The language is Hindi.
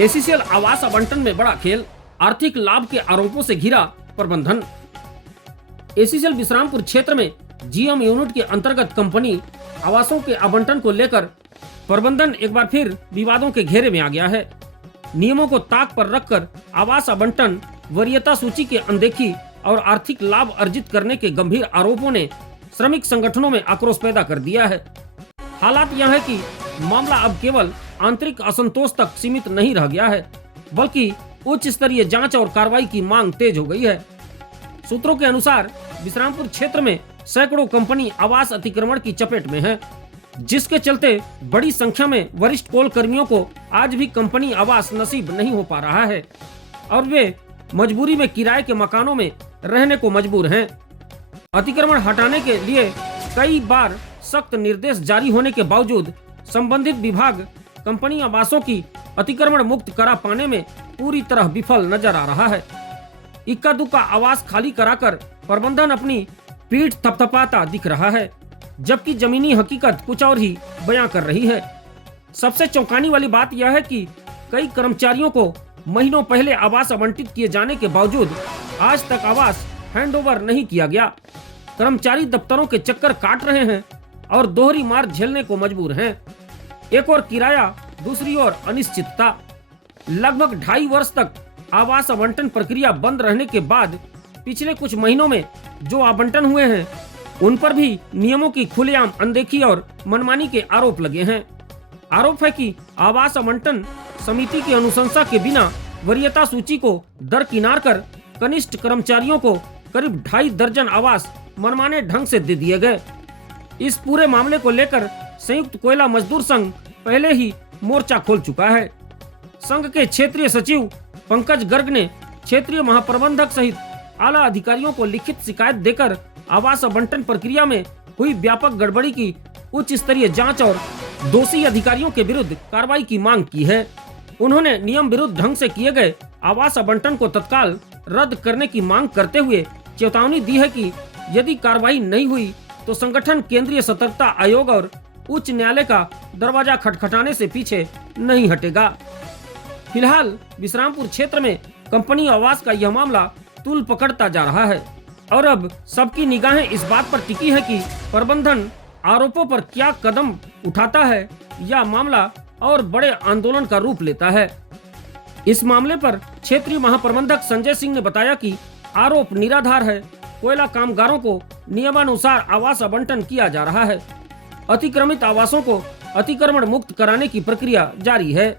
एसीसीएल आवास आवंटन में बड़ा खेल, आर्थिक लाभ के आरोपों से घिरा प्रबंधन। एसीसीएल विश्रामपुर क्षेत्र में जीएम यूनिट के अंतर्गत कंपनी आवासों के आवंटन को लेकर प्रबंधन एक बार फिर विवादों के घेरे में आ गया है। नियमों को ताक पर रखकर आवास आवंटन, वरीयता सूची की अनदेखी और आर्थिक लाभ अर्जित करने के गंभीर आरोपों ने श्रमिक संगठनों में आक्रोश पैदा कर दिया है। हालात यह है कि मामला अब केवल आंतरिक असंतोष तक सीमित नहीं रह गया है, बल्कि उच्च स्तरीय जांच और कार्रवाई की मांग तेज हो गई है। सूत्रों के अनुसार विश्रामपुर क्षेत्र में सैकड़ों कंपनी आवास अतिक्रमण की चपेट में है, जिसके चलते बड़ी संख्या में वरिष्ठ कोल कर्मियों को आज भी कंपनी आवास नसीब नहीं हो पा रहा है और वे मजबूरी में किराए के मकानों में रहने को मजबूर हैं। अतिक्रमण हटाने के लिए कई बार सख्त निर्देश जारी होने के बावजूद संबंधित विभाग कंपनी आवासों की अतिक्रमण मुक्त करा पाने में पूरी तरह विफल नजर आ रहा है। इक्का दुक्का आवास खाली कराकर प्रबंधन अपनी पीठ थपथपाता दिख रहा है, जबकि जमीनी हकीकत कुछ और ही बयां कर रही है। सबसे चौंकाने वाली बात यह है कि कई कर्मचारियों को महीनों पहले आवास आवंटित किए जाने के बावजूद आज तक आवास हैंडओवर नहीं किया गया। कर्मचारी दफ्तरों के चक्कर काट रहे हैं और दोहरी मार झेलने को मजबूर हैं। एक और किराया, दूसरी ओर अनिश्चितता। लगभग 2.5 वर्ष तक आवास आवंटन प्रक्रिया बंद रहने के बाद पिछले कुछ महीनों में जो आवंटन हुए हैं उन पर भी नियमों की खुलेआम अनदेखी और मनमानी के आरोप लगे हैं। आरोप है कि आवास आवंटन समिति की अनुशंसा के बिना वरीयता सूची को दरकिनार कर कनिष्ठ कर्मचारियों को करीब 2.5 दर्जन आवास मनमाने ढंग से दे दिए गए। इस पूरे मामले को लेकर संयुक्त कोयला मजदूर संघ पहले ही मोर्चा खोल चुका है। संघ के क्षेत्रीय सचिव पंकज गर्ग ने क्षेत्रीय महाप्रबंधक सहित आला अधिकारियों को लिखित शिकायत देकर आवास आवंटन प्रक्रिया में हुई व्यापक गड़बड़ी की उच्च स्तरीय जांच और दोषी अधिकारियों के विरुद्ध कार्रवाई की मांग की है। उन्होंने नियम विरुद्ध ढंग से किए गए आवास आवंटन को तत्काल रद्द करने की मांग करते हुए चेतावनी दी है कि यदि कार्रवाई नहीं हुई तो संगठन केंद्रीय सतर्कता आयोग और उच्च न्यायालय का दरवाजा खटखटाने से पीछे नहीं हटेगा। फिलहाल विश्रामपुर क्षेत्र में कंपनी आवास का यह मामला तूल पकड़ता जा रहा है और अब सबकी निगाहें इस बात पर टिकी है कि प्रबंधन आरोपों पर क्या कदम उठाता है या मामला और बड़े आंदोलन का रूप लेता है। इस मामले पर क्षेत्रीय महाप्रबंधक संजय सिंह ने बताया कि आरोप निराधार है। कोयला कामगारों को नियमानुसार आवास आवंटन किया जा रहा है। अतिक्रमित आवासों को अतिक्रमण मुक्त कराने की प्रक्रिया जारी है।